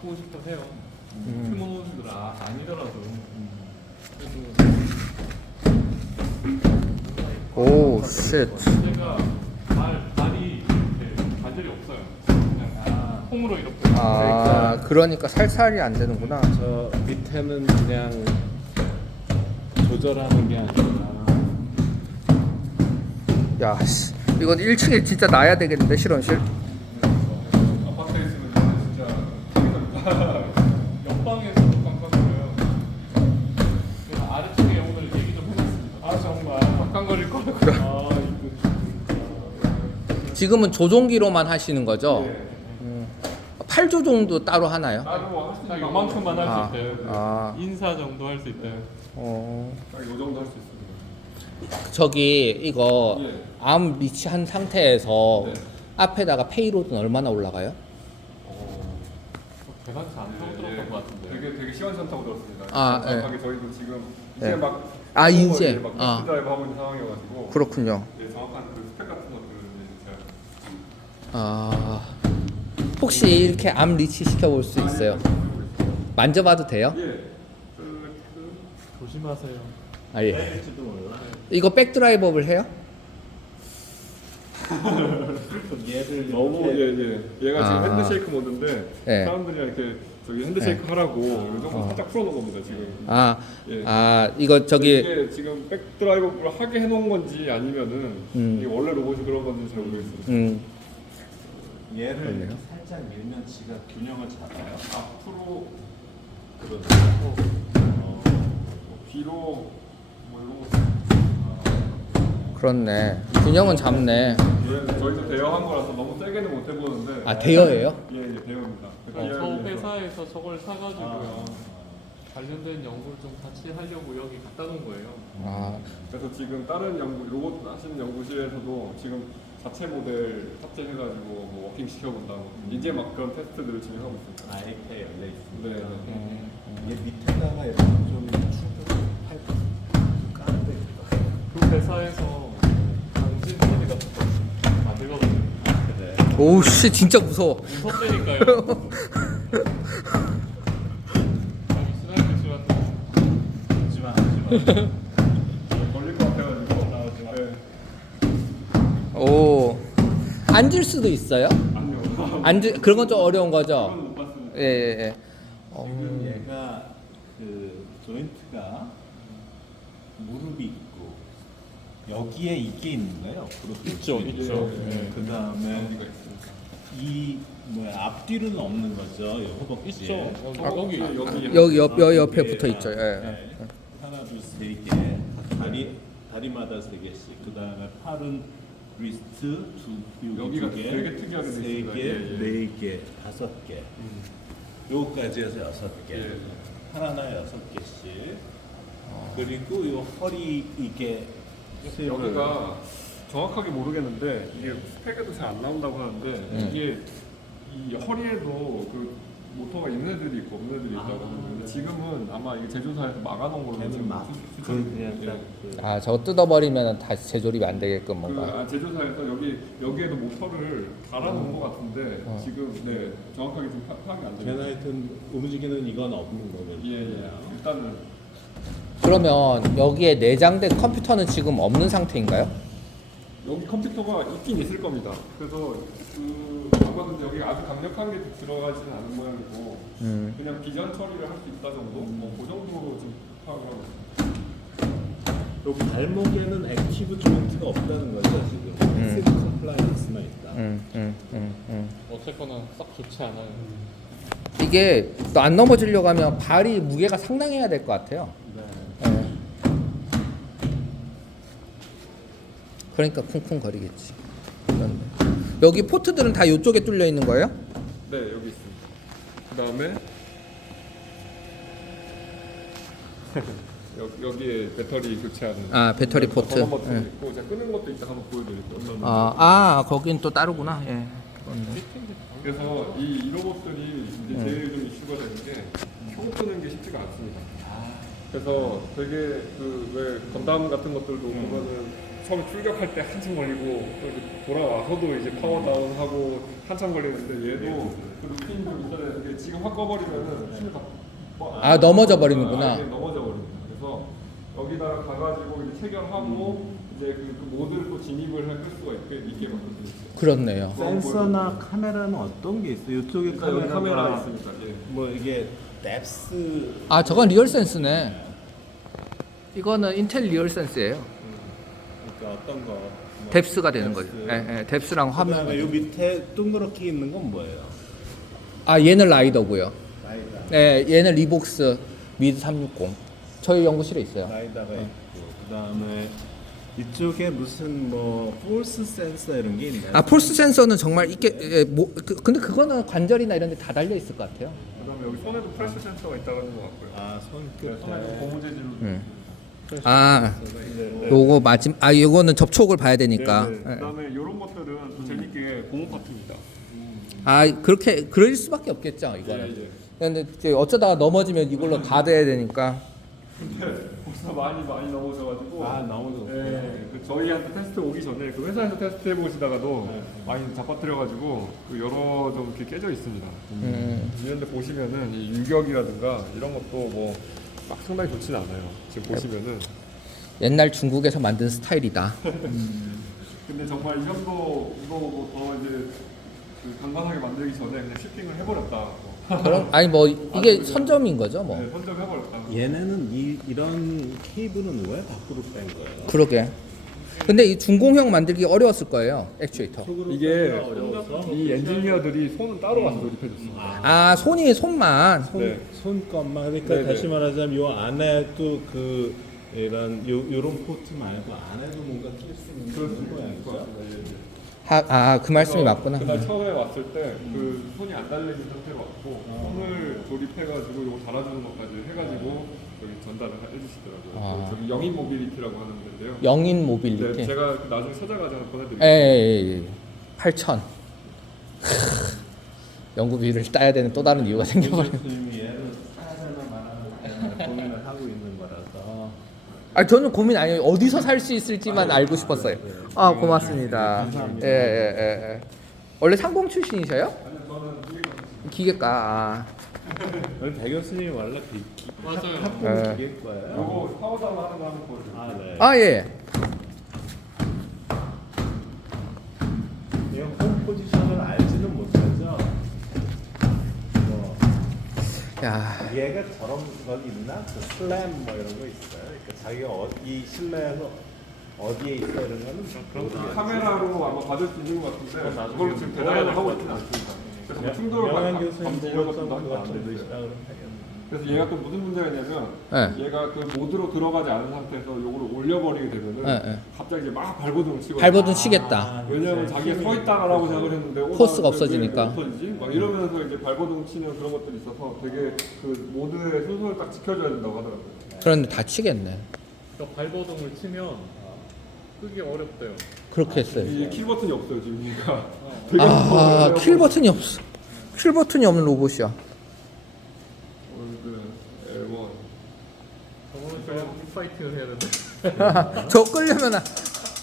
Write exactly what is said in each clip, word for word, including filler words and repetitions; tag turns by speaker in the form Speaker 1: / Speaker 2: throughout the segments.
Speaker 1: 바꾸고 싶어 해요.
Speaker 2: 음.
Speaker 1: 휴머노즈들 아, 아니더라도. 그래도
Speaker 2: 오, 쉣.
Speaker 1: 제가 발 발이 이렇게 관절이 없어요. 그냥 아, 콩으로 이렇게.
Speaker 2: 아, 그러니까 살살이 안 되는구나.
Speaker 3: 저 밑에는 그냥 조절하는 게 아니라
Speaker 2: 야, 씨. 이건 일 층에 진짜 놔야 되겠는데, 실험실?
Speaker 1: 아파트에 있으면 진짜 옆방에서도 깜깜거려요. 그래서 아래쪽에 오늘 얘기 좀 해봤습니다. 아 정말 깜깜거릴 거라고. 아 이거
Speaker 2: 지금은 조종기로만 하시는 거죠?
Speaker 1: 네.
Speaker 2: 음. 팔 조종도 따로 하나요?
Speaker 1: 따로 할수 있는 이만큼만 할 수
Speaker 2: 아,
Speaker 1: 있대요.
Speaker 2: 아.
Speaker 1: 인사 정도 할 수 있대요.
Speaker 2: 어.
Speaker 1: 딱이 정도 할 수 있습니다.
Speaker 2: 저기 이거
Speaker 1: 예.
Speaker 2: 암 리치한 상태에서
Speaker 1: 네.
Speaker 2: 앞에다가 페이로드는 얼마나 올라가요?
Speaker 1: 어, 대단치 않다고 들었던 것 같은데.
Speaker 4: 되게 되게 시원찮다고 들었습니다.
Speaker 2: 아, 예.
Speaker 4: 정확하게 저희도 지금 이제
Speaker 2: 예.
Speaker 4: 막
Speaker 2: 아, 이제?
Speaker 4: 막
Speaker 2: 아.
Speaker 4: 테스트 드라이브 하고 있는 상황이어가지고
Speaker 2: 그렇군요.
Speaker 4: 네, 정확한 그 스펙 같은 것들은 이제 제가
Speaker 2: 아, 혹시 이렇게 암 리치 시켜볼 수 있어요? 만져봐도 돼요?
Speaker 4: 예.
Speaker 1: 조심하세요.
Speaker 2: 아, 예. 이거 백드라이버를 해요?
Speaker 3: 얘를
Speaker 4: 너무 예예. 얘가 지금
Speaker 2: 아.
Speaker 4: 핸드쉐이크 모드인데
Speaker 2: 예.
Speaker 4: 사람들이랑 이렇게 저기 핸드쉐이크 하라고 이 정도
Speaker 2: 어.
Speaker 4: 살짝 풀어놓은 겁니다 지금.
Speaker 2: 아,
Speaker 4: 예.
Speaker 2: 아 이거 저기
Speaker 4: 이게 지금 백드라이브를 하게 해놓은 건지 아니면은
Speaker 2: 음.
Speaker 4: 이게 원래 로봇이 그런 건지 잘 모르겠어요.
Speaker 2: 음,
Speaker 3: 얘를
Speaker 2: 그러네요.
Speaker 3: 이렇게 살짝 밀면 지가 균형을 잡아요.
Speaker 4: 앞으로
Speaker 3: 그러죠.
Speaker 4: 어, 뭐 뒤로 뭐 이런 거.
Speaker 2: 그렇네. 균형은 잡네.
Speaker 4: 얘는 저희도 대여한 거라서 너무 세게는 못 해보는데.
Speaker 2: 아, 대여예요?
Speaker 4: 예, 예, 대여입니다.
Speaker 1: 어, 저 회사에서 저걸 사가지고요. 관련된 연구를 좀 같이 하려고 여기 갖다 놓은 거예요.
Speaker 2: 아,
Speaker 4: 그래서 지금 다른 연구, 로봇 하시는 연구실에서도 지금 자체 모델 탑재해가지고 뭐 워킹 시켜본다. 이제 막 그런 테스트들을 진행하고 있습니다.
Speaker 3: 아, 이렇게 열려 있으니까.
Speaker 4: 네, 네.
Speaker 2: 음,
Speaker 3: 얘 밑에다가 이렇게 좀 충격할 까는 데 있다.
Speaker 1: 그 회사에서 당신 소리 같은 거 만들거든요.
Speaker 3: 그래.
Speaker 2: 오우 씨, 진짜 무서워.
Speaker 1: 무섭다니까요. 아니 수납이 싫었는데.
Speaker 3: 하지마, 하지마.
Speaker 4: 걸릴 것 같아가지고 나오지 마. 네.
Speaker 2: 오, 앉을 수도 있어요?
Speaker 4: 아니요.
Speaker 2: 앉을 그런 건 좀 어려운 거죠?
Speaker 4: 그건 못 봤습니다.
Speaker 2: 예, 예, 예. 어,
Speaker 3: 지금 얘가 그 조인트가 무릎이 있고 여기에 이게 있는 거예요. 그룹
Speaker 1: 있죠, 있죠.
Speaker 4: 네.
Speaker 3: 그 다음에
Speaker 4: 여기가 있습니다.
Speaker 3: 이 뭐야 앞뒤로는 없는 거죠. 이 허벅지에.
Speaker 1: 있죠. 여기,
Speaker 4: 아,
Speaker 1: 여기.
Speaker 4: 여기
Speaker 2: 여기 옆, 여, 옆에
Speaker 3: 여기에,
Speaker 2: 붙어 있죠. 예.
Speaker 3: 네. 하나, 둘, 세 개. 다리 다리마다 세 개씩. 그 다음에 팔은 리스트 두 여기
Speaker 4: 여기가
Speaker 3: 두 개,
Speaker 4: 되게 특이하게 돼
Speaker 3: 세
Speaker 4: 있습니다.
Speaker 3: 개,
Speaker 4: 예, 예.
Speaker 3: 네 개, 다섯 개. 요거까지 해서 여섯 개.
Speaker 4: 예.
Speaker 3: 하나나 여섯 개씩. 그리고 요 허리 이게 세
Speaker 4: 여기가 정확하게 모르겠는데 이게 스펙에도 잘 안 나온다고 하는데
Speaker 2: 음.
Speaker 4: 이게 이 허리에도 그 모터가 있는 애들이 있고 없는 애들이 있다고 하는데 근데 지금은 아마 이게 제조사에서 막아놓은 걸로
Speaker 3: 걔는
Speaker 4: 지금
Speaker 3: 막
Speaker 4: 수-
Speaker 3: 그
Speaker 4: 수정이
Speaker 3: 그냥
Speaker 4: 예.
Speaker 3: 딱 그-
Speaker 2: 아, 저거 뜯어버리면 다시 재조립이 안 되게끔
Speaker 4: 그
Speaker 2: 뭔가.
Speaker 4: 아, 제조사에서 여기 여기에도 모터를 달아놓은 것 같은데
Speaker 2: 어.
Speaker 4: 지금 네 정확하게 지금 파- 파악이 안
Speaker 3: 걔는
Speaker 4: 됩니다.
Speaker 3: 하여튼 움직이는 이건 없는 거거든요.
Speaker 4: 예, 예. 일단은
Speaker 2: 그러면 여기에 내장된 컴퓨터는 지금 없는 상태인가요?
Speaker 4: 여기 컴퓨터가 있긴 있을 겁니다. 그래서 그 아마 근데 여기 아주 강력한 게 들어가지는 않은 모양이고
Speaker 2: 음.
Speaker 4: 그냥 비전 처리를 할 수 있다 정도? 뭐그 정도로 지금 파악을 하고 있습니다.
Speaker 3: 요 발목에는 액티브 조인트가 없다는 거죠 지금.
Speaker 2: 음.
Speaker 3: 패시브 컴플라이언스만 있다.
Speaker 2: 음, 음, 음, 음.
Speaker 1: 어쨌거나 썩 좋지 않아요.
Speaker 2: 이게 또 안 넘어지려고 하면 발이 무게가 상당해야 될 것 같아요. 예. 그러니까 쿵쿵 거리겠지. 그런데. 여기 포트들은 다 이쪽에 뚫려 있는 거예요?
Speaker 4: 네, 여기 있습니다. 그 다음에 여기, 여기에 배터리 교체하는
Speaker 2: 아, 배터리 포트.
Speaker 4: 전원 버튼
Speaker 2: 예.
Speaker 4: 있고 제가 끄는 것도 이따 한번 보여드릴게요. 어떤
Speaker 2: 아, 아, 거긴 또 따르구나. 예. 그렇네.
Speaker 4: 그래서 이, 이 로봇들이 이제 제일 좀 이슈가 되는 게 켜고 끄는 게 쉽지가 않습니다. 그래서 되게 그 왜 건담 같은 것들도 보면은 처음에 출격할 때 한참 걸리고 또 이제 돌아와서도 이제 파워 다운하고 한참 걸리는데 얘도 그 루틴 좀 있어야 되는데 지금 확 꺼버리면은 힘이 다 뭐,
Speaker 2: 아, 넘어져 버리는구나.
Speaker 4: 아예 넘어져 버립니다. 그래서 여기다가 가가지고 이제 체결하고 이제 그, 그 모드를 또 진입을 할 수가 있게 있게 만들어져 있어요.
Speaker 2: 그렇네요.
Speaker 3: 센서나 카메라는 어떤 게 있어요? 이쪽에
Speaker 4: 그러니까 여기
Speaker 3: 카메라가
Speaker 4: 카메라 있으니까 예.
Speaker 3: 뭐 이게 뎁스
Speaker 2: 아, 저건 리얼 센스네. 이거는 인텔 리얼 센스예요.
Speaker 3: 그러니까 어떤 거 뭐
Speaker 2: 뎁스가 되는 거죠.
Speaker 3: 뎁스.
Speaker 2: 예, 예, 뎁스랑
Speaker 3: 그다음에
Speaker 2: 화면.
Speaker 3: 요 밑에 동그랗게 있는 건 뭐예요?
Speaker 2: 아, 얘는 라이더고요.
Speaker 3: 라이다.
Speaker 2: 네, 얘는 리복스 미드 삼육공. 저희 연구실에 있어요.
Speaker 3: 라이다가 있고 그다음에 이쪽에 무슨 뭐 폴스 센서 이런 게 있나요?
Speaker 2: 아, 폴스 센서는 정말 이게 예, 뭐 그, 근데 그거는 관절이나 이런 데 다 달려 있을 것 같아요.
Speaker 4: 그다음에 여기 손에도 프레셔 센서가 있다는 것 같고요.
Speaker 3: 아,
Speaker 4: 네, 손에도
Speaker 3: 손끝에
Speaker 4: 고무 재질로
Speaker 2: 음. 아,
Speaker 3: 네.
Speaker 2: 요거 마지막 아, 요거는 접촉을 봐야 되니까.
Speaker 4: 네, 네.
Speaker 2: 예.
Speaker 4: 그다음에 이런 것들은 또 재밌게 고무 파트입니다.
Speaker 2: 아, 그렇게 그럴 수밖에 없겠죠, 이거는.
Speaker 4: 예, 예.
Speaker 2: 근데 이제 어쩌다가 넘어지면 이걸로 가둬야 되니까.
Speaker 4: 근데 벌써 많이 많이 넘어져가지고
Speaker 3: 아, 너무
Speaker 4: 네, 그 저희한테 테스트 오기 전에 그 회사에서 테스트 해보시다가도
Speaker 3: 네.
Speaker 4: 많이 잡아뜨려가지고 그 여러 좀 이렇게 깨져 있습니다.
Speaker 2: 음.
Speaker 4: 이런데 보시면은 이 유격이라든가 이런 것도 뭐 막 상당히 좋지는 않아요. 지금 보시면은
Speaker 2: 옛날 중국에서 만든 스타일이다.
Speaker 4: 근데 정말 이 정도 이거 뭐더 이제 그 간단하게 만들기 전에 그냥 shipping을 해버렸다. 뭐.
Speaker 2: 그런 아니 뭐 이게 선점인 거죠, 뭐.
Speaker 4: 네, 선점해버렸다.
Speaker 3: 얘네는 이 이런 케이블은 왜 밖으로 뺀 거예요?
Speaker 2: 그러게. 근데 이 중공형 만들기 어려웠을 거예요, 액추에이터.
Speaker 4: 이게 이 엔지니어들이 손은 따로 가서 조립해줬어요.
Speaker 2: 아, 손이 손만.
Speaker 4: 네.
Speaker 3: 손것만 그러니까
Speaker 4: 네네.
Speaker 3: 다시 말하자면 요 안에 또 그 이런 요 요런 포트 말고 안에도 뭔가 낄 수 있는
Speaker 4: 그럴 수
Speaker 3: 그런 거야,
Speaker 4: 있을 것
Speaker 3: 그죠?
Speaker 4: 같습니다. 예, 예.
Speaker 2: 하, 아, 그 말씀이
Speaker 4: 그래서
Speaker 2: 맞구나.
Speaker 4: 그날 처음에 왔을 때 그 손이 안 달려 있는 상태로 왔고 손을 조립해가지고 이거 달아주는 것까지 해가지고 여기 전달을 해주시더라고요.
Speaker 2: 아.
Speaker 4: 저기 영인 모빌리티라고 하는 데인데요.
Speaker 2: 영인 모빌리티.
Speaker 4: 네, 제가 그 나중에 찾아가서 하나
Speaker 2: 예,
Speaker 4: 보내드릴게요.
Speaker 2: 예, 예. 팔천. 연구비를 따야 되는 또 다른 이유가 생겨버려.
Speaker 3: 교수님이 얘를 사야 되나 말아야 고민을 하고 있는 거라서
Speaker 2: 아, 저는 고민 아니에요. 어디서 살 수 있을지만 알고 싶었어요. 아, 고맙습니다. 예, 예, 예, 예. 원래 상공 출신이셔요? 기계과. 아.
Speaker 3: 여기 배 교수님이 원래 그 기,
Speaker 4: 맞아요.
Speaker 3: 학부
Speaker 2: 네.
Speaker 3: 기계 거예요.
Speaker 4: 이거 파우더로 하는 거 한번 보여드릴게요.
Speaker 3: 아 네.
Speaker 2: 아, 예.
Speaker 3: 이 홈 포지션을 알지는 못하죠. 뭐
Speaker 2: 야.
Speaker 3: 얘가 저런 거 있나? 그 슬램 뭐 이런 거 있어요. 그러니까 자기가 어, 이 실내에서 어디에 있어 이런 거는 모르겠어요.
Speaker 4: 카메라로 아마 받을 수 있는 것 같은데 그걸로 지금 대단을 하고 있지는 않습니다. 그래서 뭐 충돌을
Speaker 3: 명한
Speaker 4: 받-
Speaker 3: 교수님
Speaker 4: 받는 이런
Speaker 3: 보고
Speaker 4: 것도
Speaker 3: 좀
Speaker 4: 하지
Speaker 3: 그것 좀
Speaker 4: 않는데.
Speaker 3: 넣으시라 그러면 되겠네.
Speaker 4: 그래서 얘가 또 무슨 문제가 있냐면
Speaker 2: 네.
Speaker 4: 얘가 그 모드로 들어가지 않은 상태에서 요거를 올려버리게 되면은
Speaker 2: 네, 네.
Speaker 4: 갑자기 이제 막 발버둥을 치고
Speaker 2: 발버둥 치겠다.
Speaker 4: 왜냐하면 자기가 서 있다라고 생각을 했는데 어,
Speaker 2: 코스가
Speaker 4: 나 왜-
Speaker 2: 없어지니까.
Speaker 4: 왜 없어지지? 막 이러면서 이제 발버둥 치는 그런 것들이 있어서 되게 그 모드의 순서를 딱 지켜줘야 된다고 하더라고요.
Speaker 2: 그런데 다치겠네.
Speaker 1: 그러니까 발버둥을 치면 끄기 어렵대요.
Speaker 2: 그렇게 했어요.
Speaker 4: 이 킬 버튼이 없어요 지금 얘가. 되게
Speaker 2: 아,
Speaker 4: 무서워요.
Speaker 2: 킬 버튼이 없어. 킬 버튼이 없는 로봇이야.
Speaker 4: 월드 엘원
Speaker 1: 저거는 그냥 빅파이팅을 해야 되는데.
Speaker 2: 저 끌려면 아-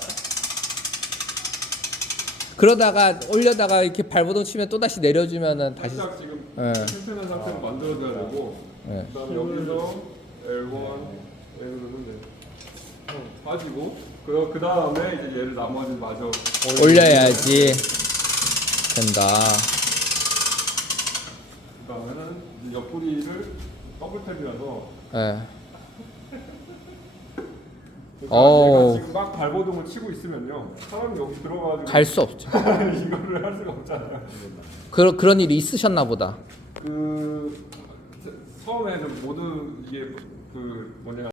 Speaker 2: 그러다가 올려다가 이렇게 발버둥 치면 또 다시 내려주면은 다시.
Speaker 4: 살짝 지금
Speaker 2: 예.
Speaker 4: 튼튼한 상태로 만들어줘야 되고
Speaker 2: 예.
Speaker 4: 그다음에 여기서 엘원 L로는 빠지고 그, 그 다음에 이제 얘를 나머지 마저
Speaker 2: 올려야지 된다.
Speaker 4: 그 다음에는 이제 옆구리를 더블 탭이라서
Speaker 2: 예.
Speaker 4: 그러니까
Speaker 2: 어우.
Speaker 4: 얘가 지금 막 발버둥을 치고 있으면요 사람이 여기 들어가가지고
Speaker 2: 갈 수 없죠.
Speaker 4: 이거를 할 수가 없잖아요.
Speaker 2: 그런 그런 일이 있으셨나 보다.
Speaker 4: 그 처음에 좀 모든 이게 그 뭐냐